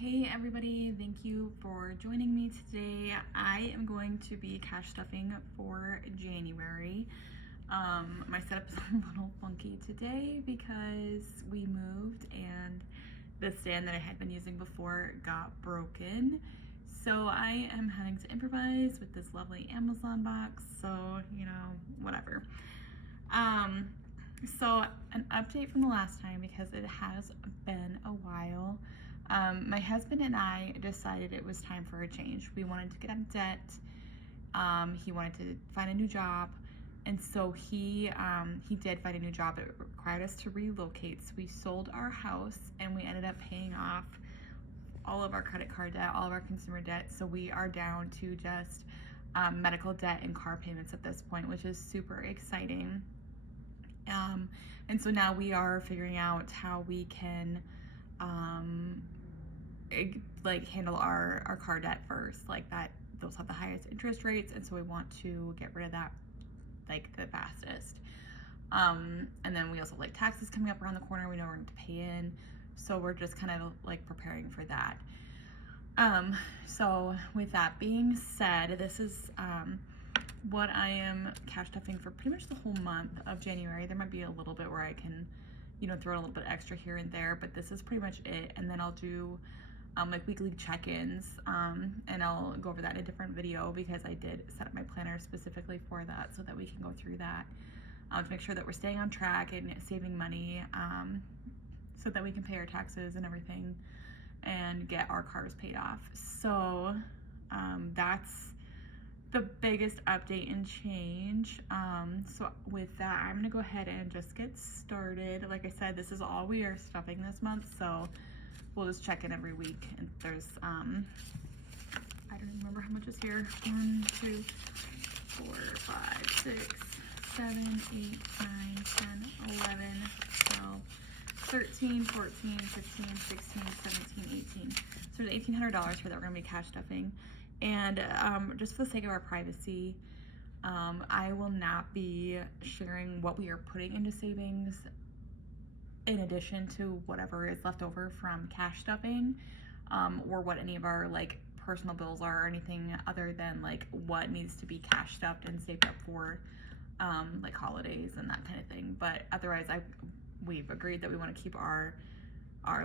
Hey everybody, thank you for joining me today. I am going to be cash stuffing for January. My setup is a little funky today because we moved and the stand that I had been using before got broken. So I am having to improvise with this lovely Amazon box, so whatever. So an update from the last time because it has been a while. My husband and I decided it was time for a change. We wanted to get out of debt. He wanted to find a new job. And so he did find a new job. It required us to relocate. So we sold our house and we ended up paying off all of our credit card debt, all of our consumer debt. So we are down to just medical debt and car payments at this point, which is super exciting. And so now we are figuring out how we can handle our car debt first. Like that, those have the highest interest rates, and so we want to get rid of that like the fastest. And then we also have like taxes coming up around the corner. We know we're going to pay in, so we're just kind of like preparing for that. So with that being said, this is what I am cash stuffing for pretty much the whole month of January. There might be a little bit where I can, throw in a little bit extra here and there, but this is pretty much it. And then I'll do like weekly check-ins, and I'll go over that in a different video because I did set up my planner specifically for that so that we can go through that to make sure that we're staying on track and saving money, so that we can pay our taxes and everything and get our cars paid off. So that's the biggest update and change. So with that, I'm gonna go ahead and just get started. Like I said, this is all we are stuffing this month, so we'll just check in every week. And there's I don't remember how much is here. 1, 2, 4, 5, 6, 7, 8, 9, 10, 11, 12, 13, 14, 15, 16, 17, 18. So there's $1,800 for that we're gonna be cash stuffing. And just for the sake of our privacy, I will not be sharing what we are putting into savings in addition to whatever is left over from cash stuffing, or what any of our like personal bills are or anything other than like what needs to be cash stuffed and saved up for like holidays and that kind of thing. But otherwise we've agreed that we want to keep our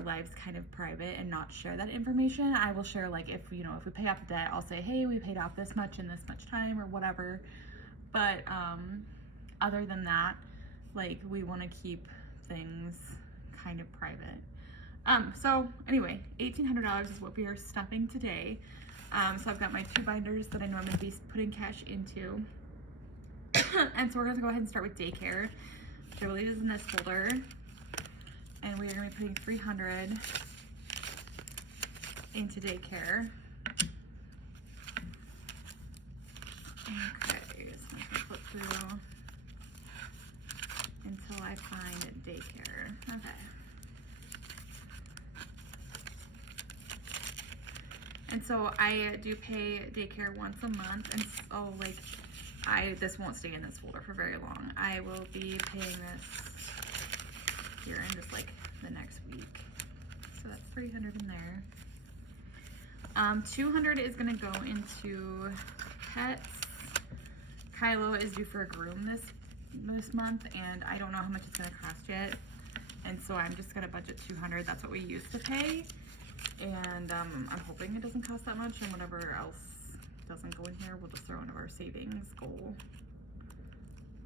lives kind of private and not share that information. I will share like if we pay off the debt, I'll say, hey, we paid off this much in this much time or whatever. But other than that, like we want to keep things kind of private. So anyway, $1,800 is what we are stuffing today. So I've got my 2 binders that I normally be putting cash into. And so we're gonna go ahead and start with daycare. I believe is in this folder. And we are gonna be putting $300 into daycare. Okay, so I'm gonna flip through until I find daycare. Okay. And so I do pay daycare once a month, and so like this won't stay in this folder for very long. I will be paying this here in just like the next week. So that's $300 in there. 200 is gonna go into pets. Kylo is due for a groom this month, and I don't know how much it's gonna cost yet. And so I'm just gonna budget 200. That's what we used to pay. And I'm hoping it doesn't cost that much, and whatever else doesn't go in here, we'll just throw into our savings goal.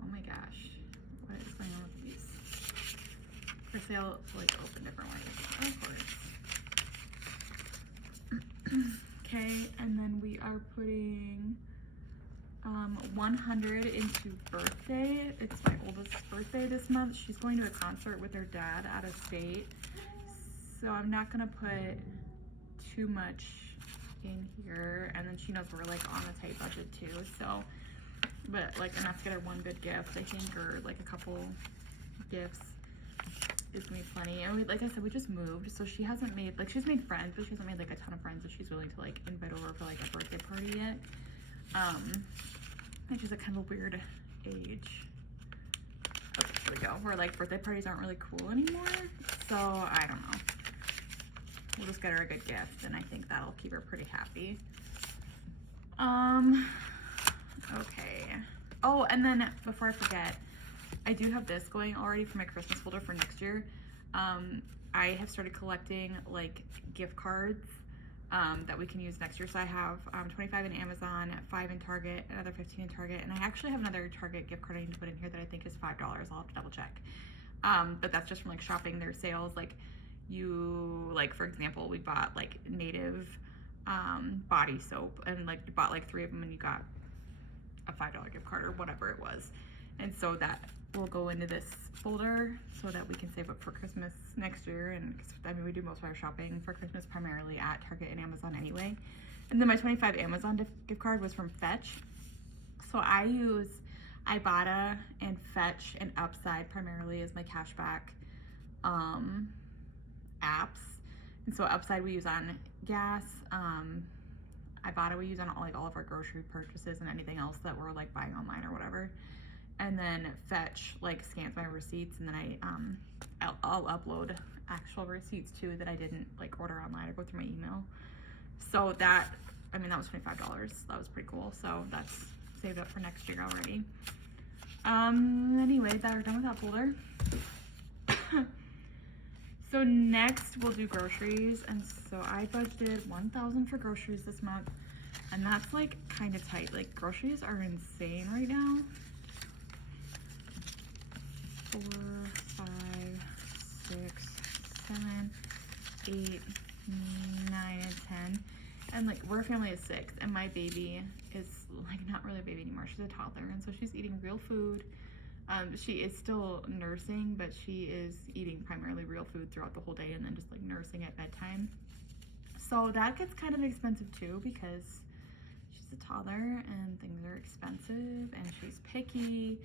Oh my gosh, what is going on with these? For sale, like open different ways, of course. Okay, and then we are putting 100 into birthday. It's my oldest birthday this month. She's going to a concert with her dad out of state. So I'm not gonna put too much in here. And then she knows we're like on a tight budget too. So, but like enough to get her one good gift, I think, or like a couple gifts is gonna be plenty. And like I said, we just moved, so she hasn't made, like she's made friends, but she hasn't made like a ton of friends that she's willing to like invite over for like a birthday party yet. Which is a kind of a weird age. Okay, here we go. Where like birthday parties aren't really cool anymore. So I don't know. we'll just get her a good gift, and I think that'll keep her pretty happy. Okay. Oh, and then before I forget, I do have this going already for my Christmas folder for next year. I have started collecting like gift cards that we can use next year. So I have 25 in Amazon, 5 in Target, another 15 in Target, and I actually have another Target gift card I need to put in here that I think is $5. I'll have to double check. But that's just from like shopping their sales. Like for example, we bought like Native body soap, and like you bought like 3 of them and you got a $5 gift card or whatever it was. And so that will go into this folder so that we can save up for Christmas next year. And I mean, we do most of our shopping for Christmas primarily at Target and Amazon anyway. And then my 25 Amazon gift card was from Fetch. So I use Ibotta and Fetch and Upside primarily as my cashback apps. And so Upside we use on gas. Ibotta we use on all of our grocery purchases and anything else that we're like buying online or whatever. And then Fetch like scans my receipts, and then I'll upload actual receipts too that I didn't like order online or go through my email. So that, I mean, that was $25. That was pretty cool. So that's saved up for next year already. Anyway, we're done with that folder. So next we'll do groceries, and so I budgeted $1,000 for groceries this month, and that's like kind of tight. Like groceries are insane right now. 4, 5, 6, 7, 8, 9, and 10. And like we're a family of 6, and my baby is like not really a baby anymore. She's a toddler, and so she's eating real food. She is still nursing, but she is eating primarily real food throughout the whole day and then just like nursing at bedtime. So that gets kind of expensive too, because she's a toddler and things are expensive and she's picky,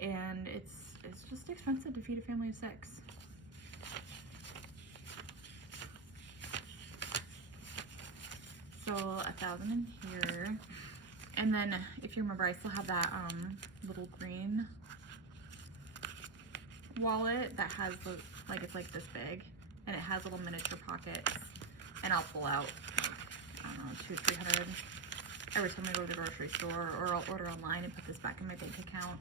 and it's just expensive to feed a family of 6. So $1,000 in here. And then if you remember, I still have that little green wallet that has the, like, it's like this big, and it has little miniature pockets, and I'll pull out, I don't know, $200-300 every time I go to the grocery store, or I'll order online and put this back in my bank account,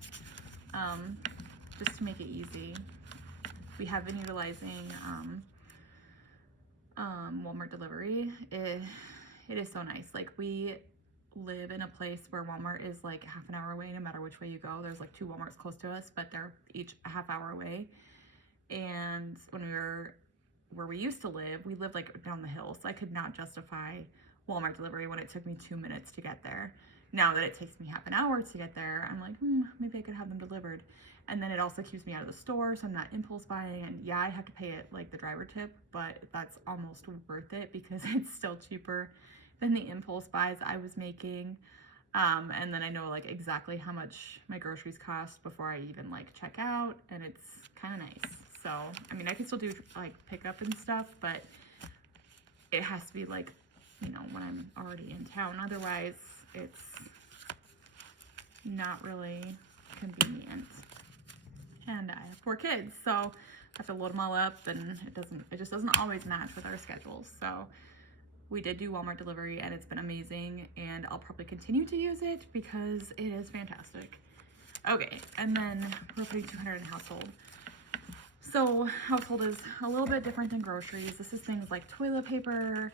just to make it easy. We have been utilizing Walmart delivery. It is so nice. Like, we live in a place where Walmart is like half an hour away no matter which way you go. There's like 2 Walmarts close to us, but they're each a half hour away. And when we were where we used to live, we lived like down the hill, so I could not justify Walmart delivery when it took me 2 minutes to get there. Now that it takes me half an hour to get there, I'm like, maybe I could have them delivered. And then it also keeps me out of the store, so I'm not impulse buying. And yeah, I have to pay it like the driver tip, but that's almost worth it because it's still cheaper than the impulse buys I was making. And then I know like exactly how much my groceries cost before I even like check out, and it's kind of nice. So, I mean, I can still do like pickup and stuff, but it has to be like, you know, when I'm already in town. Otherwise, it's not really convenient. And I have 4 kids, so I have to load them all up, and it just doesn't always match with our schedules. So we did do Walmart delivery, and it's been amazing, and I'll probably continue to use it because it is fantastic. Okay, and then we're putting $200 in household. So household is a little bit different than groceries. This is things like toilet paper,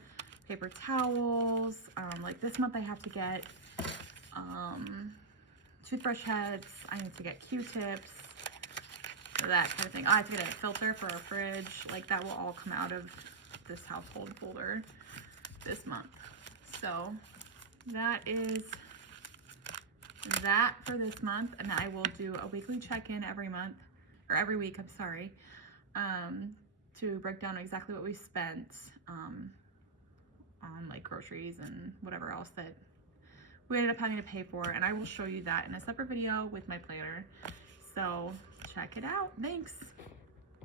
paper towels. Like this month I have to get toothbrush heads. I need to get Q-tips, that kind of thing. I have to get a filter for our fridge. Like that will all come out of this household folder this month. So that is that for this month, and I will do a weekly check-in every month, or every week, I'm sorry, to break down exactly what we spent on like groceries and whatever else that we ended up having to pay for, and I will show you that in a separate video with my planner. So check it out. Thanks.